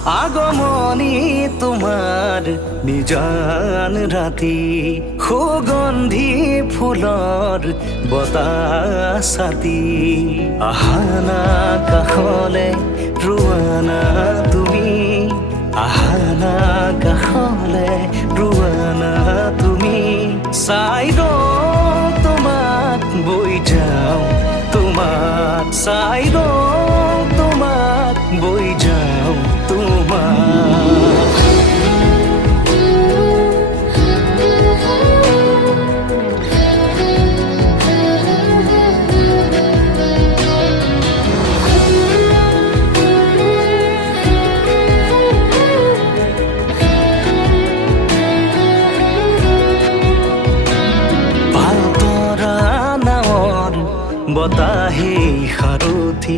আগমনী তোমাৰ নিজান ৰাতি সুগন্ধি ফুলৰ বতাহ ছাতি আহানা কাষলে ৰোৱানা তুমি আহানা কাষলে ৰোৱানা তুমি চাই ৰওঁ তোমাক বৈ যাওঁ তোমাক চাই ৰওঁ তোমাক বৈ যাওঁ তোমাক বতাহে সাৰথি